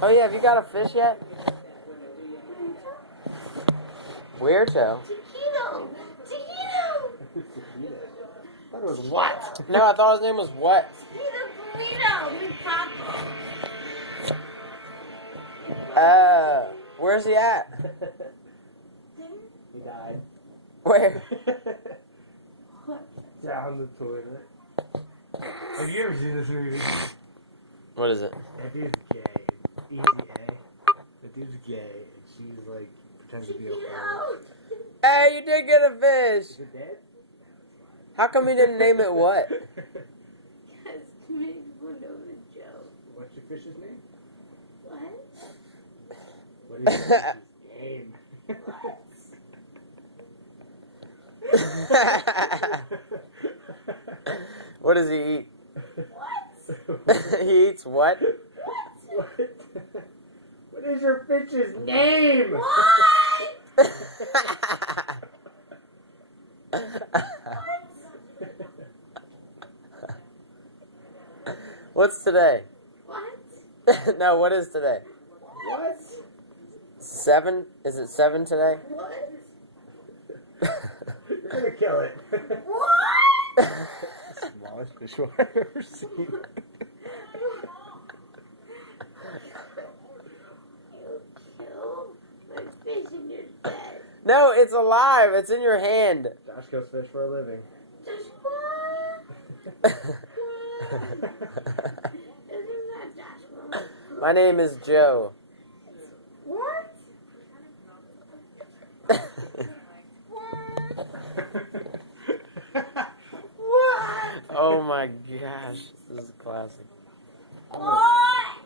Oh yeah, have you got a fish yet? Weirdo. Taquito! Taquito! I thought it was what? No, I thought his name was what? Taquito burrito with Papa. Where's he at? He died. Where? Down the toilet. Have you ever seen this movie? What is it? That dude's gay. Easy A. That dude's gay, and she's like pretends to be okay. Hey, you did get a fish. Is it dead? How come you didn't name it what? Because too many people know the joke. What's your fish's name? What? What is your fish's name? What does he eat? What? He eats what? What? What is your fish's name? What? What's today? What? No, what is today? What? 7? Is it 7 today? What? You're gonna kill it. What? Smallest fish I've ever seen. You killed my fish in your bed. No, it's alive. It's in your hand. Josh kills fish for a living. Just what? Isn't that Joshua? My name is Joe. What? What? Oh my gosh, this is classic. What?